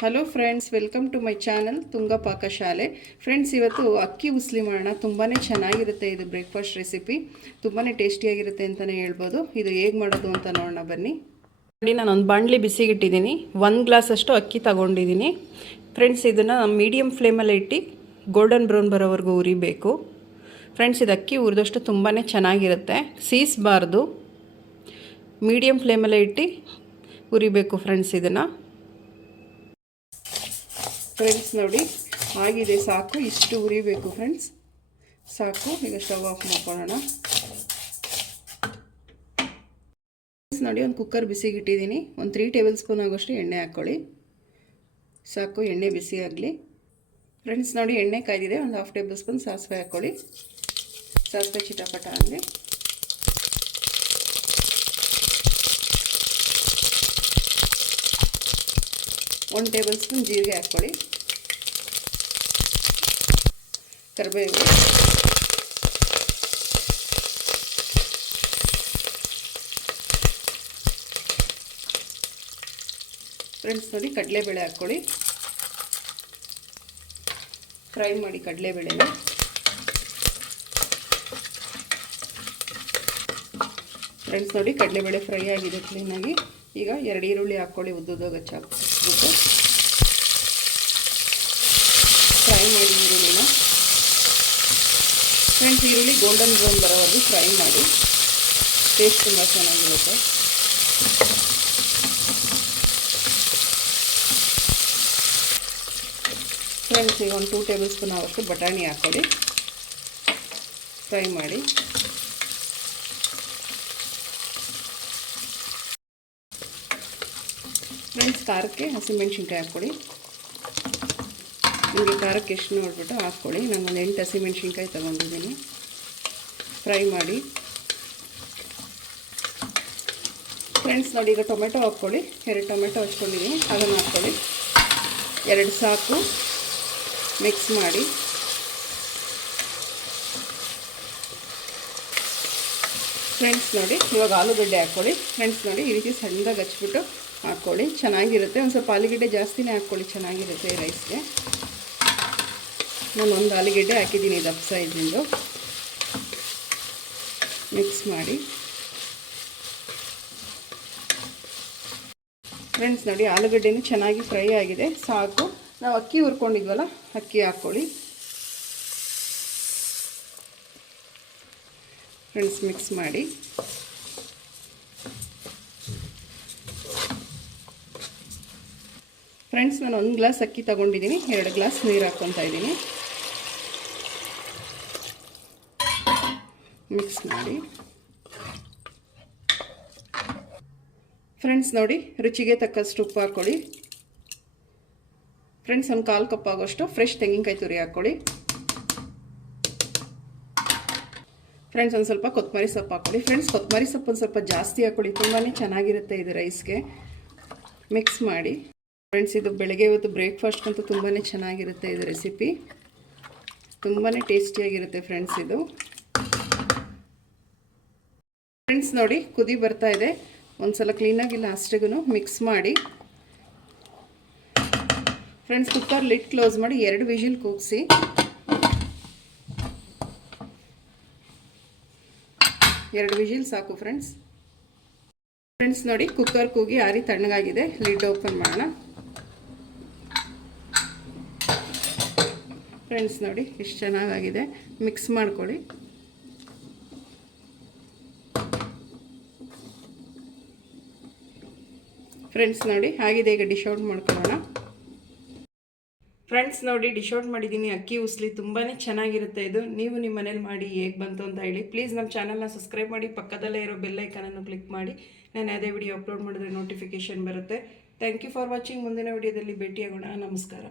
Hello friends, welcome to my channel Tunga Pakashale. Friends, ಇವತ್ತು ಅಕ್ಕಿ ಉಸ್ಲಿ ಮಾಡೋಣ. ತುಂಬಾ ಚೆನ್ನಾಗಿರುತ್ತೆ. ಇದು ಬ್ರೇಕ್ಫಾಸ್ಟ್ ರೆಸಿಪಿ ತುಂಬಾ ಟೇಸ್ಟಿಯಾಗಿರುತ್ತೆ ಅಂತಲೇ ಹೇಳ್ಬೋದು. ಇದು ಹೇಗೆ ಮಾಡೋದು ಅಂತ ನೋಡೋಣ ಬನ್ನಿ. ನೋಡಿ, ನಾನು ಒಂದು ಬಾಣಲಿ ಬಿಸಿಗಿಟ್ಟಿದ್ದೀನಿ. 1 ಗ್ಲಾಸ್ ಅಷ್ಟು ಅಕ್ಕಿ ತಗೊಂಡಿದ್ದೀನಿ. ಫ್ರೆಂಡ್ಸ್, ಇದನ್ನು ಮೀಡಿಯಮ್ ಫ್ಲೇಮಲ್ಲಿ ಇಟ್ಟು ಗೋಲ್ಡನ್ ಬ್ರೌನ್ ಬರೋವರೆಗೂ ಉರಿಬೇಕು. ಫ್ರೆಂಡ್ಸ್, ಇದು ಅಕ್ಕಿ ಹುರಿದಷ್ಟು ತುಂಬಾ ಚೆನ್ನಾಗಿರುತ್ತೆ. ಸೀಸಬಾರ್ದು, ಮೀಡಿಯಮ್ ಫ್ಲೇಮಲ್ಲೇ ಇಟ್ಟು ಉರಿಬೇಕು. ಫ್ರೆಂಡ್ಸ್, ಇದನ್ನು ನೋಡಿ ಆಗಿದೆ, ಸಾಕು, ಇಷ್ಟು ಉರಿಬೇಕು. ಫ್ರೆಂಡ್ಸ್, ಸಾಕು. ಈಗ ಸ್ಟವ್ ಆಫ್ ಮಾಡ್ಕೊಳ್ಳೋಣ. ನೋಡಿ, ಒಂದು ಕುಕ್ಕರ್ ಬಿಸಿಗಿಟ್ಟಿದ್ದೀನಿ. ಒಂದು 3 ಟೇಬಲ್ ಸ್ಪೂನ್ ಆಗೋಷ್ಟು ಎಣ್ಣೆ ಹಾಕ್ಕೊಳ್ಳಿ. ಸಾಕು, ಎಣ್ಣೆ ಬಿಸಿ ಆಗಲಿ. ಫ್ರೆಂಡ್ಸ್, ನೋಡಿ, ಎಣ್ಣೆ ಕಾಯ್ದಿದೆ. ಒಂದು 1/2 ಟೇಬಲ್ ಸ್ಪೂನ್ ಸಾಸಿವೆ ಹಾಕ್ಕೊಳ್ಳಿ. ಸಾಸಿವೆ ಚಿಟಪಟ ಆಗಲಿ. ಒಂದು ಟೇಬಲ್ ಸ್ಪೂನ್ ಜೀರಿಗೆ ಹಾಕ್ಕೊಳ್ಳಿ. ಕರಿಬೇವು, ಫ್ರೆಂಡ್ಸ್ ನೋಡಿ, ಕಡಲೆಬೇಳೆ ಹಾಕ್ಕೊಳ್ಳಿ. ಫ್ರೈ ಮಾಡಿ ಕಡಲೆಬೇಳೆನ. ಫ್ರೆಂಡ್ಸ್ ನೋಡಿ, ಕಡಲೆಬೇಳೆ ಫ್ರೈ ಆಗಿದೆ ಕ್ಲೀನಾಗಿ. ಈಗ 2 ಈರುಳ್ಳಿ ಹಾಕ್ಕೊಳ್ಳಿ, ಉದ್ದುದ್ದೋಗಿ ಹಚ್ಚಿಬಿಟ್ಟು ಫ್ರೈ ಮಾಡಿ ಈರುಳ್ಳಿನ. ಫ್ರೆಂಡ್ಸ್, ಈರುಳ್ಳಿ ಗೋಲ್ಡನ್ ಬ್ರೌನ್ ಬರೋವರೆಗೂ ಫ್ರೈ ಮಾಡಿ. ಟೇಸ್ಟ್ ತುಂಬ ಚೆನ್ನಾಗಿರುತ್ತೆ. ಫ್ರೆಂಡ್ಸ್, ಈಗ ಒಂದು 2 ಟೇಬಲ್ ಸ್ಪೂನ್ ಆಗೋಷ್ಟು ಬಟಾಣಿ ಹಾಕ್ಕೊಳ್ಳಿ. ಫ್ರೈ ಮಾಡಿ. ಫ್ರೆಂಡ್ಸ್, ಖಾರಕ್ಕೆ ಹಸಿಮೆಣ್ಸಿನ್ಕಾಯಿ ಹಾಕ್ಕೊಳ್ಳಿ. ನಿಮಗೆ ಖಾರಕ್ಕೆ ಎಷ್ಟು ನೋಡಿಬಿಟ್ಟು ಹಾಕ್ಕೊಳ್ಳಿ. ನಾನು ಒಂದು 8 ಹಸಿಮೆಣ್ಸಿನ್ಕಾಯಿ ತೊಗೊಂಡಿದ್ದೀನಿ. ಫ್ರೈ ಮಾಡಿ. ಫ್ರೆಂಡ್ಸ್ ನೋಡಿ, ಈಗ ಟೊಮೆಟೊ ಹಾಕ್ಕೊಳ್ಳಿ. 2 ಟೊಮೆಟೊ ಹಚ್ಕೊಂಡಿದ್ದೀನಿ, ಅದನ್ನು ಹಾಕ್ಕೊಳ್ಳಿ. 2 ಸಾಕು. ಮಿಕ್ಸ್ ಮಾಡಿ. ಫ್ರೆಂಡ್ಸ್ ನೋಡಿ, ಇವಾಗ ಆಲೂಗಡ್ಡೆ ಹಾಕ್ಕೊಳ್ಳಿ. ಫ್ರೆಂಡ್ಸ್ ನೋಡಿ, ಈ ರೀತಿ ಸಣ್ಣದಾಗಿ ಹಚ್ಬಿಟ್ಟು ಹಾಕ್ಕೊಳ್ಳಿ, ಚೆನ್ನಾಗಿರುತ್ತೆ. ಒಂದು ಸ್ವಲ್ಪ ಆಲೂಗಡ್ಡೆ ಜಾಸ್ತಿನೇ ಹಾಕ್ಕೊಳ್ಳಿ, ಚೆನ್ನಾಗಿರುತ್ತೆ ಈ ರೈಸ್ಗೆ. ನಾನು ಒಂದು ಆಲೂಗಡ್ಡೆ ಹಾಕಿದ್ದೀನಿ, ದಪ್ಪ ಸೈಜಿಂದು. ಮಿಕ್ಸ್ ಮಾಡಿ. ಫ್ರೆಂಡ್ಸ್ ನೋಡಿ, ಆಲೂಗಡ್ಡೆನೂ ಚೆನ್ನಾಗಿ ಫ್ರೈ ಆಗಿದೆ, ಸಾಕು. ನಾವು ಅಕ್ಕಿ ಹುರ್ಕೊಂಡಿದ್ವಲ್ಲ, ಅಕ್ಕಿ ಹಾಕ್ಕೊಳ್ಳಿ. ಫ್ರೆಂಡ್ಸ್, ಮಿಕ್ಸ್ ಮಾಡಿ. ಫ್ರೆಂಡ್ಸ್, ನಾನು 1 ಗ್ಲಾಸ್ ಅಕ್ಕಿ ತೊಗೊಂಡಿದ್ದೀನಿ. 2 ಗ್ಲಾಸ್ ನೀರು ಹಾಕ್ಕೊತಾ ಇದ್ದೀನಿ. ಮಿಕ್ಸ್ ಮಾಡಿ. ಫ್ರೆಂಡ್ಸ್ ನೋಡಿ, ರುಚಿಗೆ ತಕ್ಕಷ್ಟು ಉಪ್ಪು ಹಾಕ್ಕೊಳ್ಳಿ. ಫ್ರೆಂಡ್ಸ್, ಒಂದು 1/4 ಕಪ್ ಆಗೋಷ್ಟು ಫ್ರೆಶ್ ತೆಂಗಿನಕಾಯಿ ತುರಿ ಹಾಕ್ಕೊಳ್ಳಿ. ಫ್ರೆಂಡ್ಸ್, ಒಂದು ಸ್ವಲ್ಪ ಕೊತ್ತಂಬರಿ ಸೊಪ್ಪು ಹಾಕ್ಕೊಳ್ಳಿ. ಫ್ರೆಂಡ್ಸ್, ಕೊತ್ತಂಬರಿ ಸೊಪ್ಪು ಒಂದು ಸ್ವಲ್ಪ ಜಾಸ್ತಿ ಹಾಕ್ಕೊಳ್ಳಿ, ತುಂಬಾ ಚೆನ್ನಾಗಿರುತ್ತೆ ಇದು ರೈಸ್ಗೆ. ಮಿಕ್ಸ್ ಮಾಡಿ. ಫ್ರೆಂಡ್ಸ್, ಇದು ಬೆಳಗ್ಗೆ ಇವತ್ತು ಬ್ರೇಕ್ಫಾಸ್ಟ್ಗಂತೂ ತುಂಬಾ ಚೆನ್ನಾಗಿರುತ್ತೆ ಇದು ರೆಸಿಪಿ. ತುಂಬಾ ಟೇಸ್ಟಿಯಾಗಿರುತ್ತೆ ಫ್ರೆಂಡ್ಸ್ ಇದು. ಫ್ರೆಂಡ್ಸ್ ನೋಡಿ, ಕುದಿ ಬರ್ತಾ ಇದೆ. ಒಂದು ಸಲ ಕ್ಲೀನಾಗಿ ಲಾಸ್ಟಿಗೂ ಮಿಕ್ಸ್ ಮಾಡಿ. ಫ್ರೆಂಡ್ಸ್, ಕುಕ್ಕರ್ ಲಿಡ್ ಕ್ಲೋಸ್ ಮಾಡಿ 2 ವಿಷಿಲ್ ಕೂಗಿಸಿ. 2 ವಿಷಿಲ್ ಸಾಕು ಫ್ರೆಂಡ್ಸ್. ಫ್ರೆಂಡ್ಸ್ ನೋಡಿ, ಕುಕ್ಕರ್ ಕೂಗಿ ಆರಿ ತಣ್ಣಗಾಗಿದೆ. ಲಿಡ್ ಓಪನ್ ಮಾಡೋಣ. ಫ್ರೆಂಡ್ಸ್ ನೋಡಿ, ಎಷ್ಟು ಚೆನ್ನಾಗಾಗಿದೆ. ಮಿಕ್ಸ್ ಮಾಡ್ಕೊಳ್ಳಿ. ಫ್ರೆಂಡ್ಸ್ ನೋಡಿ, ಆಗಿದೆ. ಈಗ ಡಿಶ್ ಔಟ್ ಮಾಡ್ಕೊಳ್ಳೋಣ. ಫ್ರೆಂಡ್ಸ್ ನೋಡಿ, ಡಿಶ್ ಔಟ್ ಮಾಡಿದ್ದೀನಿ. ಅಕ್ಕಿ ಉಸ್ಲಿ ತುಂಬಾ ಚೆನ್ನಾಗಿರುತ್ತೆ ಇದು. ನೀವು ನಿಮ್ಮ ಮನೇಲಿ ಮಾಡಿ ಹೇಗೆ ಬಂತು ಅಂತ ಹೇಳಿ. ಪ್ಲೀಸ್ ನಮ್ಮ ಚಾನಲ್ನ ಸಬ್ಸ್ಕ್ರೈಬ್ ಮಾಡಿ, ಪಕ್ಕದಲ್ಲೇ ಇರೋ ಬೆಲ್ ಐಕಾನನ್ನು ಕ್ಲಿಕ್ ಮಾಡಿ. ನಾನು ಯಾವುದೇ ವಿಡಿಯೋ ಅಪ್ಲೋಡ್ ಮಾಡಿದ್ರೆ ನೋಟಿಫಿಕೇಷನ್ ಬರುತ್ತೆ. Thank you for watching. ಮುಂದಿನ ವಿಡಿಯೋದಲ್ಲಿ ಭೇಟಿಯಾಗೋಣ. ನಮಸ್ಕಾರ.